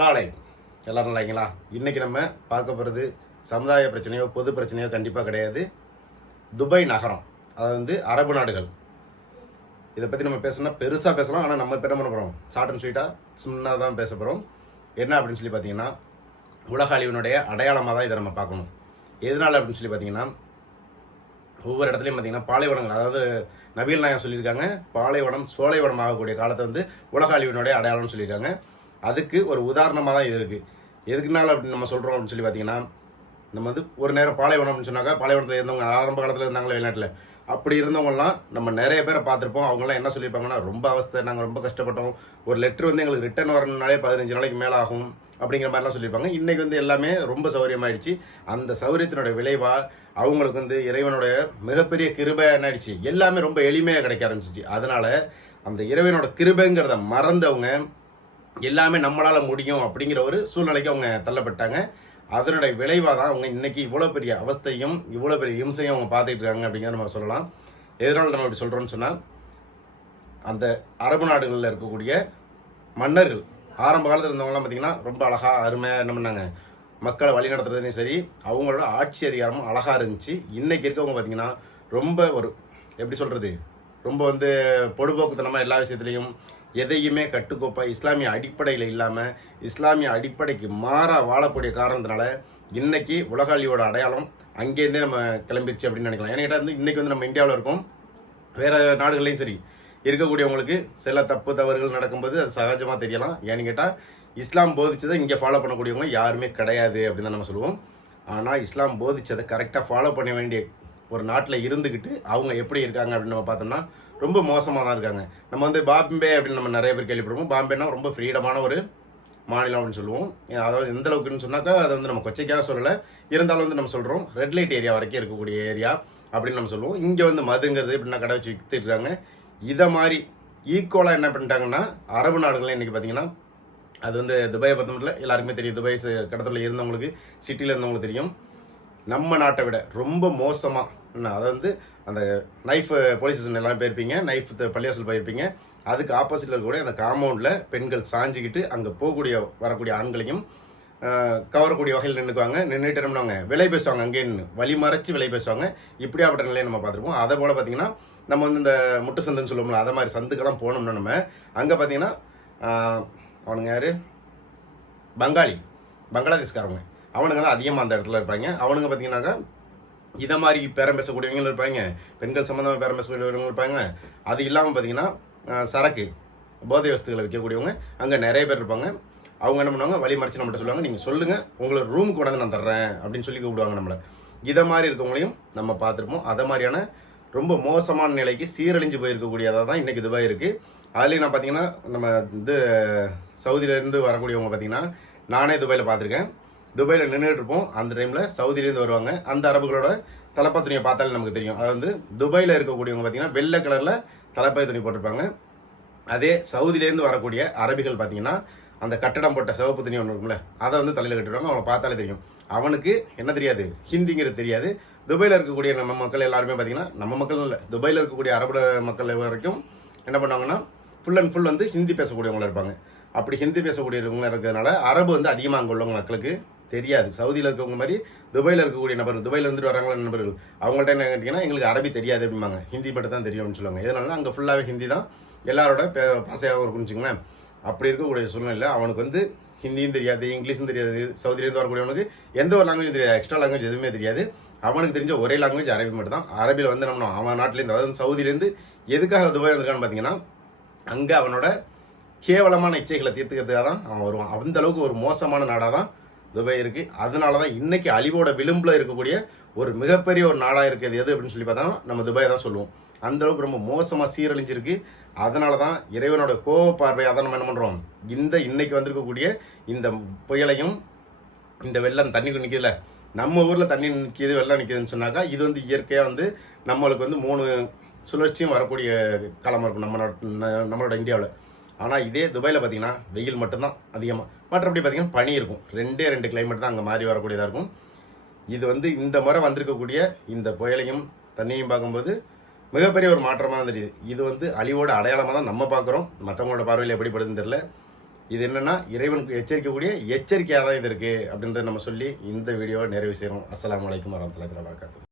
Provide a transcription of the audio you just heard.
ஸ்லாலை எல்லாரும் நல்லாங்களா இன்றைக்கி நம்ம பார்க்க போகிறது சமுதாய பிரச்சனையோ பொது பிரச்சனையோ கண்டிப்பாக கிடையாது. துபாய் நகரம் அது வந்து அரபு நாடுகள். இதை பற்றி நம்ம பேசணும்னா பெருசாக பேசலாம் ஆனால் நம்ம இப்போ என்ன பண்ண போகிறோம் ஷார்ட் அண்ட் ஸ்வீட்டாக சின்னதாக தான் பேச போகிறோம் என்ன அப்படின்னு சொல்லி பார்த்தீங்கன்னா உலக அழிவினுடைய அடையாளமாக தான் இதை நம்ம பார்க்கணும். எதனால் அப்படின்னு சொல்லி பார்த்தீங்கன்னா ஒவ்வொரு இடத்துலையும் பார்த்தீங்கன்னா பாலைவனங்கள் அதாவது நவீன நாயகம் சொல்லியிருக்காங்க பாலைவனம் சோலைவனம் ஆகக்கூடிய காலத்தை வந்து உலக அழிவினுடைய அடையாளம்னு சொல்லியிருக்காங்க. அதுக்கு ஒரு உதாரணமாக தான் இது இருக்குது எதுக்குனால அப்படின்னு நம்ம சொல்கிறோம் அப்படின்னு சொல்லி பார்த்தீங்கன்னா நம்ம வந்து ஒரு நேரம் பாலைவனம் அப்படின்னு சொன்னாக்கா பாலைவனத்தில் இருந்தவங்க ஆரம்ப காலத்தில் இருந்தாங்களே வெளிநாட்டில்? அப்படி இருந்தவங்கலாம் நம்ம நிறைய பேரை பார்த்துருப்போம். அவங்களாம் என்ன சொல்லியிருப்பாங்கன்னா ரொம்ப அவஸ்தை நாங்கள் ரொம்ப கஷ்டப்பட்டோம். ஒரு லெட்டர் வந்து எங்களுக்கு ரிட்டர்ன் வரணுனாலே பதினஞ்சு நாளைக்கு மேலே ஆகும் அப்படிங்கிற மாதிரிலாம் சொல்லியிருப்பாங்க. இன்றைக்கி வந்து எல்லாமே ரொம்ப சௌரியமாயிடுச்சு அந்த சௌகரியத்தினுடைய விளைவாக அவங்களுக்கு வந்து இறைவனுடைய மிகப்பெரிய கிருபை என்னாயிடுச்சு. எல்லாமே ரொம்ப எளிமையாக கிடைக்க ஆரம்பிச்சிச்சு. அதனால் அந்த இறைவனோட கிருபைங்கிறத மறந்தவங்க எல்லாமே நம்மளால முடியும் அப்படிங்கிற ஒரு சூழ்நிலைக்கு அவங்க தள்ளப்பட்டாங்க. அதனுடைய விளைவாக தான் அவங்க இன்னைக்கு இவ்வளோ பெரிய அவஸ்தையும் இவ்வளோ பெரிய இம்சையும் அவங்க பார்த்துட்டு இருக்காங்க அப்படிங்கிறத நம்ம சொல்லலாம். எதனால நம்ம இப்படி சொல்கிறோம்னு சொன்னால் அந்த அரபு நாடுகளில் இருக்கக்கூடிய மன்னர்கள் ஆரம்ப காலத்தில் இருந்தவங்களாம் பார்த்தீங்கன்னா ரொம்ப அழகாக அருமையாக என்ன பண்ணாங்க? மக்களை வழி நடத்துறதுலையும் சரி அவங்களோட ஆட்சி அதிகாரமும் அழகாக இருந்துச்சு. இன்னைக்கு இருக்கவங்க பார்த்தீங்கன்னா ரொம்ப ஒரு எப்படி சொல்கிறது ரொம்ப வந்து பொடுபோக்குத்தனமாக எல்லா விஷயத்துலையும் எதையுமே கட்டுக்கோப்பா இஸ்லாமிய அடிப்படையில் இல்லாமல் இஸ்லாமிய அடிப்படைக்கு மாறாக வாழக்கூடிய காரணத்தினால இன்னைக்கு உலகாளியோட அடையாளம் அங்கேருந்தே நம்ம கிளம்பிருச்சு அப்படின்னு நினைக்கலாம். ஏன்னா வந்து இன்னைக்கு வந்து நம்ம இந்தியாவில் இருக்கோம். வேற நாடுகள்லையும் சரி இருக்கக்கூடியவங்களுக்கு சில தப்பு தவறுகள் நடக்கும்போது அது சகஜமாக தெரியலாம். ஏன்னு கேட்டால் இஸ்லாம் போதிச்சதை இங்கே ஃபாலோ பண்ணக்கூடியவங்க யாருமே கிடையாது அப்படின்னு தான் நம்ம சொல்லுவோம். ஆனால் இஸ்லாம் போதிச்சதை கரெக்டாக ஃபாலோ பண்ண வேண்டிய ஒரு நாட்டில் இருந்துக்கிட்டு அவங்க எப்படி இருக்காங்க அப்படின்னு நம்ம பார்த்தோம்னா ரொம்ப மோசமாக தான் இருக்காங்க. நம்ம வந்து பாம்பே அப்படின்னு நம்ம நிறைய பேர் கேள்விப்படுவோம். பாம்பேனா ரொம்ப ஃப்ரீடமான ஒரு மாநிலம் அப்படின்னு சொல்லுவோம். அதாவது எந்த அளவுக்குன்னு சொன்னாக்கா அதை வந்து நம்ம கொச்சைக்காக சொல்லலை. இருந்தாலும் வந்து நம்ம சொல்கிறோம் ரெட் லைட் ஏரியா வரைக்கும் இருக்கக்கூடிய ஏரியா அப்படின்னு நம்ம சொல்லுவோம். இங்கே வந்து மதுங்கிறது இப்படின்னா கடை வச்சு வித்துட்டுருக்காங்க இதை மாதிரி ஈக்குவலாக என்ன பண்ணிட்டாங்கன்னா அரபு நாடுகள் இன்றைக்கி பார்த்தீங்கன்னா அது வந்து துபாயை பொறுத்தமட்டில் எல்லாருக்குமே தெரியும். துபாய் கடத்தில் இருந்தவங்களுக்கு சிட்டியில் இருந்தவங்களுக்கு தெரியும். நம்ம நாட்டை விட ரொம்ப மோசமாக அதை வந்து அந்த நைஃப் போலீஸ் ஸ்டேஷன் எல்லாம் போயிருப்பீங்க. நைஃப் பள்ளியாசல் போயிருப்பீங்க. அதுக்கு ஆப்போசிட்டில் இருக்கக்கூடிய அந்த காம்பவுண்டில் பெண்கள் சாஞ்சிக்கிட்டு அங்கே போகக்கூடிய வரக்கூடிய ஆண்களையும் கவரக்கூடிய வகையில் நின்றுக்குவாங்க நின்றுட்டு என்ன விலை பேசுவாங்க. அங்கே நின்று வழி மறைச்சு விலை பேசுவாங்க. இப்படியாப்பட்ட நிலையை நம்ம பார்த்துருப்போம். அதை போல் பார்த்தீங்கன்னா நம்ம வந்து இந்த முட்டு சந்துன்னு சொல்லுவோம்ல அதை மாதிரி சந்துக்கெல்லாம் போனோம்னா நம்ம அங்கே பார்த்தீங்கன்னா அவனுங்க யார்? பங்காளி. பங்களாதேஷ்காரவங்க. அவனுங்க தான் அதிகமாக அந்த இடத்துல இருப்பாங்க. அவனுங்க பார்த்தீங்கன்னாக்கா இதை மாதிரி பேரம் பேசக்கூடியவங்களும் இருப்பாங்க. பெண்கள் சம்மந்தமாக பேரம் பேசக்கூடியவங்களும் இருப்பாங்க. அது இல்லாமல் பார்த்தீங்கன்னா சரக்கு போதை வஸ்துகளை விற்கக்கூடியவங்க அங்கே நிறைய பேர் இருப்பாங்க. அவங்க என்ன பண்ணுவாங்க? வழி மறைச்சு நம்மகிட்ட சொல்லுவாங்க. நீங்கள் சொல்லுங்கள் உங்களை ரூமுக்கு கொண்டாந்து நான் தர்றேன் அப்படின்னு சொல்லி கூப்பிடுவாங்க நம்மளை. இதை மாதிரி இருக்கவங்களையும் நம்ம பார்த்துருப்போம். அதை மாதிரியான ரொம்ப மோசமான நிலைக்கு சீரழிஞ்சு போயிருக்கக்கூடியதாக தான் இன்றைக்கி துபாய் இருக்குது அதுலேயும் நான் பார்த்தீங்கன்னா நம்ம இது சவுதியிலேருந்து வரக்கூடியவங்க பார்த்தீங்கன்னா நானே துபாயில் பார்த்துருக்கேன். துபாயில் நின்றுட்டு இருப்போம் அந்த டைமில் சவுதியிலேருந்து வருவாங்க. அந்த அரபுகளோட தலப்பா துணியை பார்த்தாலே நமக்கு தெரியும். அது வந்து துபாயில் இருக்கக்கூடியவங்க பார்த்தீங்கன்னா வெள்ளை கலரில் தலப்பாய் துணி போட்டிருப்பாங்க. அதே சவுதியிலேருந்து வரக்கூடிய அரபிகள் பார்த்தீங்கன்னா அந்த கட்டடம் போட்ட சிவப்பு துணி ஒன்று இருக்கும்ல அதை வந்து தலையில் கட்டிடுவாங்க. அவனை பார்த்தாலே தெரியும். அவனுக்கு என்ன தெரியாது? ஹிந்திங்கிறது தெரியாது. துபாயில் இருக்கக்கூடிய நம்ம மக்கள் எல்லாருமே பார்த்தீங்கன்னா நம்ம மக்கள் இல்லை. துபாயில் இருக்கக்கூடிய அரபு மக்கள் வரைக்கும் என்ன பண்ணுவாங்கன்னா ஃபுல் அண்ட் ஃபுல் வந்து ஹிந்தி பேசக்கூடியவங்க இருப்பாங்க. அப்படி ஹிந்தி பேசக்கூடியவங்க இருக்கிறதுனால அரபு வந்து அதிகமாக அங்கே உள்ளவங்க மக்களுக்கு தெரியாது. சவுதியில் இருக்கவங்க மாதிரி துபாயில் இருக்கக்கூடிய நபர்கள் துபாயில் இருந்துட்டு வராங்களா நபர்கள் அவங்கள்ட்ட என்ன கேட்டிங்கன்னா எங்களுக்கு அரபி தெரியாது அப்படிம்பாங்க. ஹிந்தி மட்டும் தான் தெரியும்னு சொல்லுவாங்க. இதனால அங்கே ஃபுல்லாகவே ஹிந்தி தான். எல்லாரோட பே- பாசையாகவும் இருக்கும்னு வச்சுங்களேன் அப்படி இருக்கக்கூடிய சூழ்நிலை அவனுக்கு வந்து ஹிந்தியும் தெரியாது இங்கிலீஷும் தெரியாது சவுதியிலேருந்து வரக்கூடியவனுக்கு எந்த ஒரு லாங்குவேஜ் தெரியாது. எக்ஸ்ட்ரா லாங்குவேஜ் எதுவுமே தெரியாது. அவனுக்கு தெரிஞ்ச ஒரே லாங்குவேஜ் அரபி மட்டும் தான் அரபியில் வந்து நம்ம அவன் நாட்டிலேருந்து அதாவது சவுதியிலேருந்து எதுக்காக துபாய் வந்திருக்கான்னு பார்த்தீங்கன்னா அங்கே அவனோட கேவலமான இச்சைகளை தீர்த்துக்கிறதுக்காக தான் அவன் வருவான். அந்த அளவுக்கு ஒரு மோசமான நாடாக தான் துபாய் இருக்கு. அதனால தான் இன்னைக்கு அழிவோட விளிம்பில் இருக்கக்கூடிய ஒரு மிகப்பெரிய ஒரு நாடாக இருக்குது எது அப்படின்னு சொல்லி பார்த்தா நம்ம துபாய் தான் சொல்லுவோம். அந்த அளவுக்கு ரொம்ப மோசமாக சீரழிஞ்சிருக்கு. அதனால தான் இறைவனோட கோப பார்வையாக தான் நம்ம என்ன பண்ணுறோம் இந்த இன்னைக்கு வந்திருக்கக்கூடிய இந்த புயலையும் இந்த வெள்ளம் தண்ணி நிற்கிதுல நம்ம ஊரில் தண்ணி நிற்கிது வெள்ளம் நிற்கிதுன்னு சொன்னாக்கா இது வந்து இயற்கையாக வந்து நம்மளுக்கு வந்து மூணு சுழற்சியும் வரக்கூடிய காலமாக இருக்கும் நம்ம நம்மளோட இந்தியாவில். ஆனால் இதே துபாயில் பார்த்தீங்கன்னா வெயில் மட்டும்தான் அதிகமாக மற்றபடி பார்த்தீங்கன்னா பனி இருக்கும். ரெண்டே ரெண்டு கிளைமேட் தான் அங்கே மாறி வரக்கூடியதாக இருக்கும். இது வந்து இந்த முறை வந்திருக்கக்கூடிய இந்த புயலையும் தண்ணியும் பார்க்கும்போது மிகப்பெரிய ஒரு மாற்றமாக தெரியுது. இது வந்து அழிவோட அடையாளமாக தான் நம்ம பார்க்குறோம். மற்றவங்களோட பார்வையில் எப்படிப்படுதுன்னு தெரியல. இது என்னென்னா இறைவனுக்கு எச்சரிக்கக்கூடிய எச்சரிக்கையாக தான் இது இருக்குது அப்படின்றத நம்ம சொல்லி இந்த வீடியோவை நிறைவு செய்கிறோம் அஸ்லாம் வலைக்கம் வரமத்துல வரகாத்து